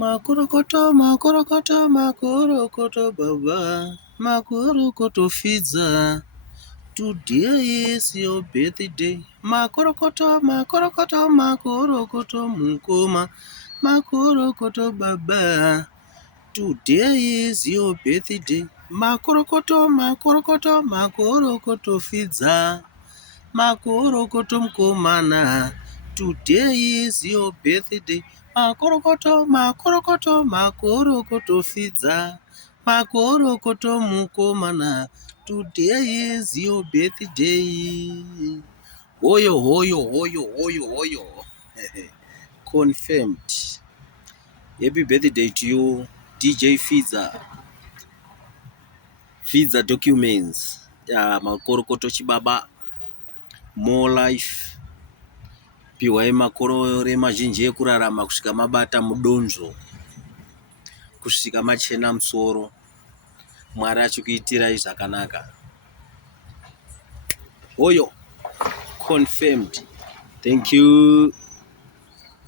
Makorokoto, makorokoto, makorokoto, baba, makorokoto pizza. Today is your birthday. Makorokoto, makorokoto, makorokoto, mukoma, makorokoto, baba. Today is your birthday. Makorokoto, makorokoto, makorokoto pizza. Makorokoto mkomana. Today is your birthday. Makorokoto, makorokoto, makorokoto pizza. Makorokoto mukomana. Today is your birthday. Hoyo, hoyo, hoyo, hoyo, hoyo. Confirmed. Happy birthday to you, DJ Fiza. Fiza Documents. Makorokoto chibaba. More life. Piwa makore mazhinji ekurarama kusvika mabata mudonzvo, kusvika machena musoro. Mwari achikuitirai zvakanaka. Oyo confirmed. Thank you.